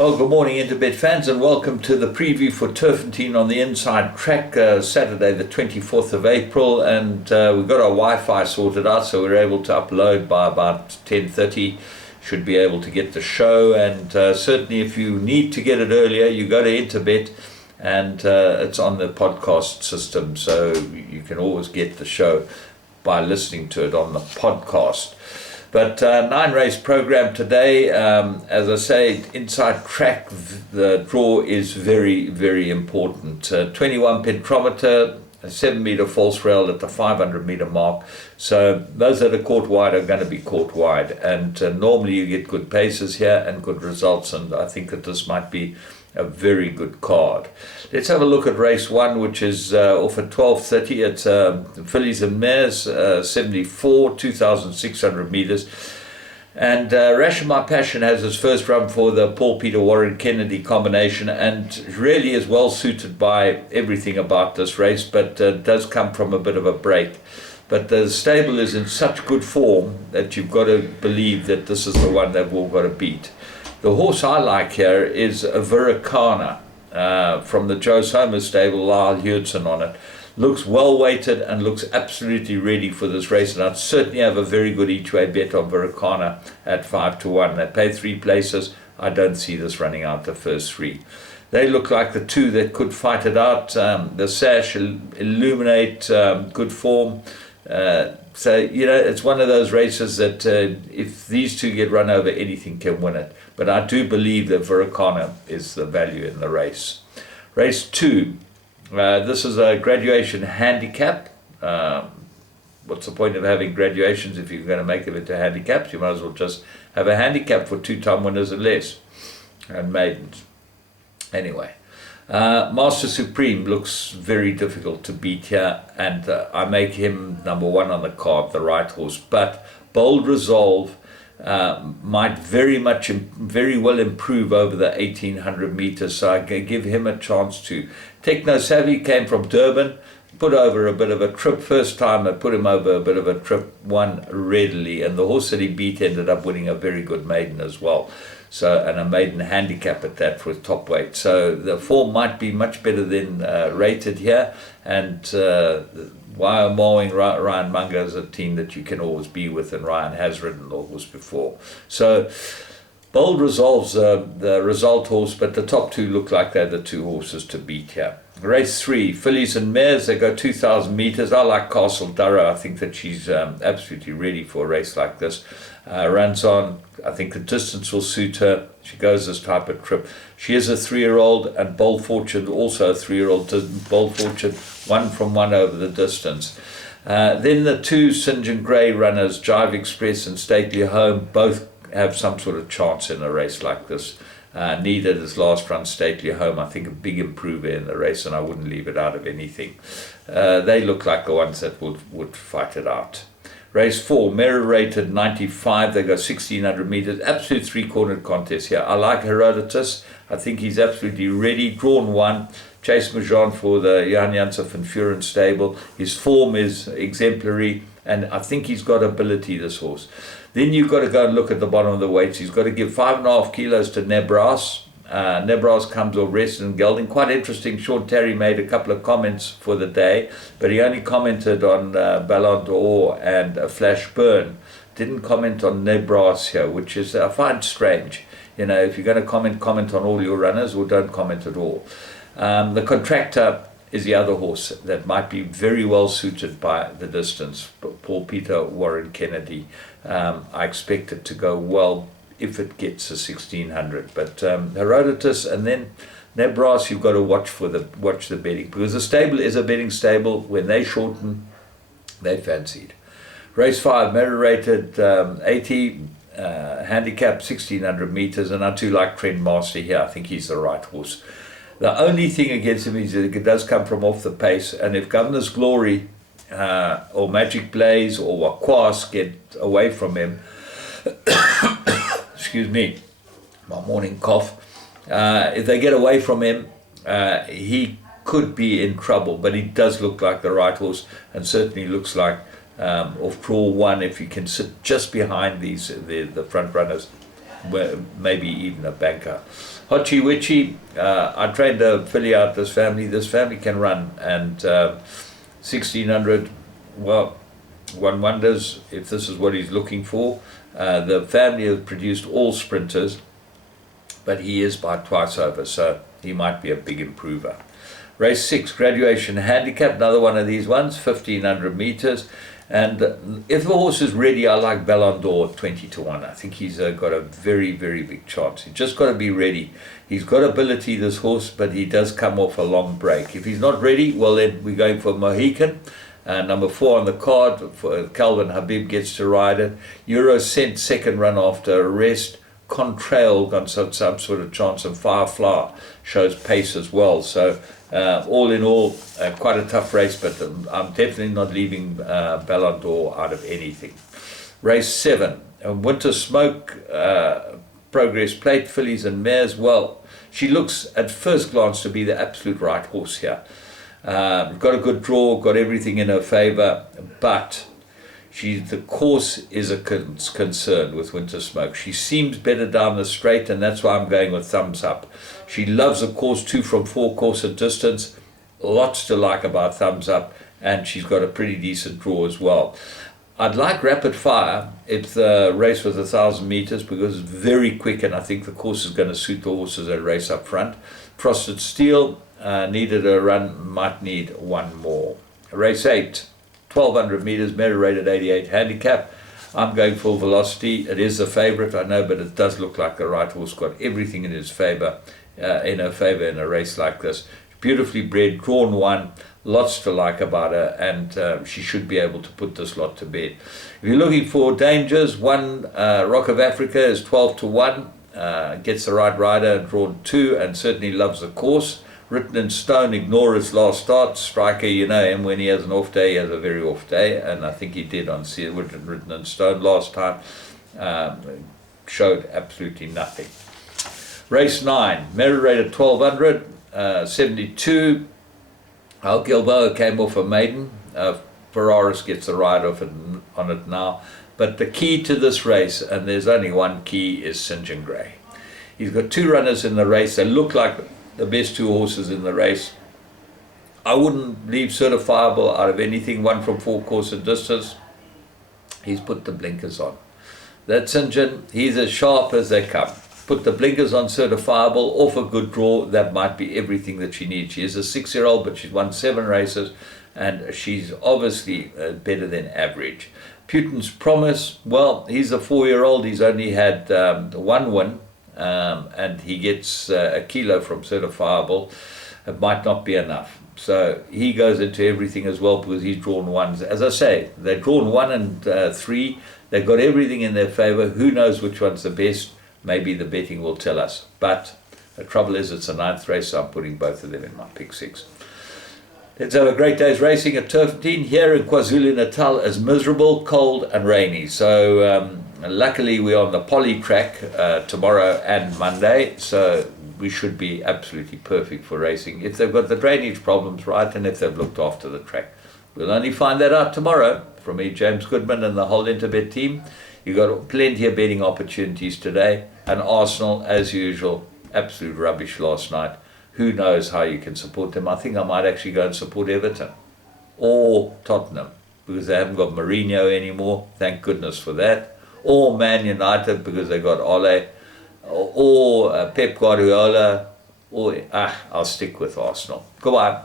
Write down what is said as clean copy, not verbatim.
Well, good morning, Interbet fans, and welcome to the preview for Turffontein on the inside track, Saturday the 24th of April, and we've got our Wi-Fi sorted out, so we're able to upload by about 10:30. Should be able to get the show, and certainly if you need to get it earlier, you go to Interbet, and it's on the podcast system, so you can always get the show by listening to it on the podcast. But 9-race program today. As I say, inside track, the draw is very, very important. 21 pentrometer, a 7-meter false rail at the 500-meter mark. So those that are caught wide are going to be caught wide. And normally you get good paces here and good results. And I think that this might be a very good card. Let's have a look at race 1, which is off at 12:30. It's fillies and mares, 74, 2,600 meters. And Ration My Passion has his first run for the Paul Peter Warren Kennedy combination, and really is well suited by everything about this race, but does come from a bit of a break. But the stable is in such good form that you've got to believe that this is the one they've all got to beat. The horse I like here is a Veracana from the Joe Somers stable, Lyle Hewitson on it. Looks well weighted and looks absolutely ready for this race, and I'd certainly have a very good each way bet on Veracana at 5-1. They pay 3 places. I don't see this running out the first 3. They look like the two that could fight it out. The Sash, Illuminate, good form. So, you know, it's one of those races that if these two get run over, anything can win it. But I do believe that Veracana is the value in the race. Race 2, this is a graduation handicap. What's the point of having graduations if you're going to make them into handicaps? You might as well just have a handicap for 2-time winners and less, and maidens. Anyway. Master Supreme looks very difficult to beat here, and I make him number 1 on the card, the right horse. But Bold Resolve might very well improve over the 1,800 meters, so I can give him a chance to. Techno Savvy came from Durban, put over a bit of a trip. First time I put him over a bit of a trip, won readily, and the horse that he beat ended up winning a very good maiden as well. So, and a maiden handicap at that for top weight. So the form might be much better than rated here. And Wire Mowing, Ryan Munger is a team that you can always be with, and Ryan has ridden the horse before. So Bold Resolve's the result horse, but the top 2 look like they're the 2 horses to beat here. Race 3, fillies and mares, they go 2,000 meters. I like Castle Durrow. I think that she's absolutely ready for a race like this. Runs on, I think the distance will suit her. She goes this type of trip. She is a 3-year-old, and Bold Fortune also a 3-year-old. Bold Fortune 1 from 1 over the distance. Then the 2 St. John Grey runners, Jive Express and Stately Home, both have some sort of chance in a race like this. Needed his last run, Stately Home, I think a big improver in the race, and I wouldn't leave it out of anything. They look like the ones that would fight it out. Race 4, Mirror rated 95, they go 1,600 meters, absolute 3-cornered contest here. I like Herodotus, I think he's absolutely ready, drawn 1. Chase Majan for the Johan Janssen van Vuren stable. His form is exemplary, and I think he's got ability, this horse. Then you've got to go and look at the bottom of the weights. He's got to give 5.5 kilos to Nebras. Nebras comes off rest and gelding. Quite interesting. Sean Terry made a couple of comments for the day, but he only commented on Ballon d'Or and Flash Burn. Didn't comment on Nebras here, which is I find strange. You know, if you're going to comment on all your runners, or don't comment at all. The Contractor is the other horse that might be very well suited by the distance. Paul Peter Warren Kennedy. I expect it to go well if it gets a 1,600. But Herodotus and then Nebras, you've got to watch the betting, because the stable is a betting stable. When they shorten, they fancied. Race 5, Mirror rated 80, handicap 1,600 meters, and I do like Trend Master here. I think he's the right horse. The only thing against him is that it does come from off the pace, and if Governor's Glory or Magic Blaze or Wakwas get away from him, excuse me, my morning cough, if they get away from him, he could be in trouble, but he does look like the right horse, and certainly looks like off draw 1, if you can sit just behind the front runners, maybe even a banker. Hochi Wichi, I trained a filly out this family. This family can run, and 1600, well, one wonders if this is what he's looking for. The family has produced all sprinters, but he is by twice over, so he might be a big improver. Race 6, Graduation Handicap, another one of these ones, 1500 meters. And if the horse is ready, I like Ballon d'Or 20-1. I think he's got a very, very big chance. He's just got to be ready. He's got ability, this horse, but he does come off a long break. If he's not ready, well, then we're going for Mohican. Number 4 on the card, for Calvin Habib gets to ride it. Euro Cent, second run after a rest. Contrail got some sort of chance, and Firefly shows pace as well. So all in all, quite a tough race, but I'm definitely not leaving Ballon d'Or out of anything. Race 7, Winter Smoke, Progress Plate, fillies and mares. Well, she looks at first glance to be the absolute right horse here. Got a good draw, got everything in her favour, but the course is a concern with Winter Smoke. She seems better down the straight, and that's why I'm going with thumbs up. She loves a course 2 from 4 course and distance. Lots to like about thumbs up, and she's got a pretty decent draw as well. I'd like Rapid Fire if the race was 1,000 meters, because it's very quick, and I think the course is going to suit the horses that race up front. Frosted Steel needed a run, might need one more. Race 8. 1200 meters, merit rated 88 handicap. I'm going for Velocity. It is a favorite, I know, but it does look like the right horse got everything in his favor, in her favor in a race like this. Beautifully bred, drawn 1, lots to like about her, and she should be able to put this lot to bed. If you're looking for dangers, 1 Rock of Africa is 12-1, gets the right rider, drawn 2, and certainly loves the course. Written in Stone, ignore his last start. Striker, you know him, when he has an off day, he has a very off day, and I think he did on Written in Stone last time. Showed absolutely nothing. Race 9, merit rated 1200, 72. Al Gilboa came off a maiden. Ferraris gets the ride off on it now. But the key to this race, and there's only one key, is St. John Gray. He's got 2 runners in the race. They look like the best 2 horses in the race. I wouldn't leave Certifiable out of anything. 1 from 4 course and distance. He's put the blinkers on. That St. John, he's as sharp as they come. Put the blinkers on Certifiable, off a good draw. That might be everything that she needs. She is a 6-year-old, but she's won 7 races, and she's obviously better than average. Putin's Promise, well, he's a 4-year-old. He's only had 1 win. And he gets a kilo from Certifiable. It might not be enough. So he goes into everything as well, because he's drawn 1s. As I say, they've drawn 1 and 3. They've got everything in their favour. Who knows which one's the best? Maybe the betting will tell us. But the trouble is, it's a 9th race, so I'm putting both of them in my pick 6. Let's have a great day's racing at Turffontein. Here in KwaZulu-Natal is miserable, cold and rainy. So luckily we're on the poly track tomorrow and Monday, so we should be absolutely perfect for racing if they've got the drainage problems right, and if they've looked after the track. We'll only find that out tomorrow. From me, James Goodman, and the whole Interbet team, you've got plenty of betting opportunities today. And Arsenal, as usual, absolute rubbish last night. Who knows how you can support them? I think I might actually go and support Everton or Tottenham, because they haven't got Mourinho anymore. Thank goodness for that. Or Man United, because they got Ole, or Pep Guardiola, or I'll stick with Arsenal. Goodbye.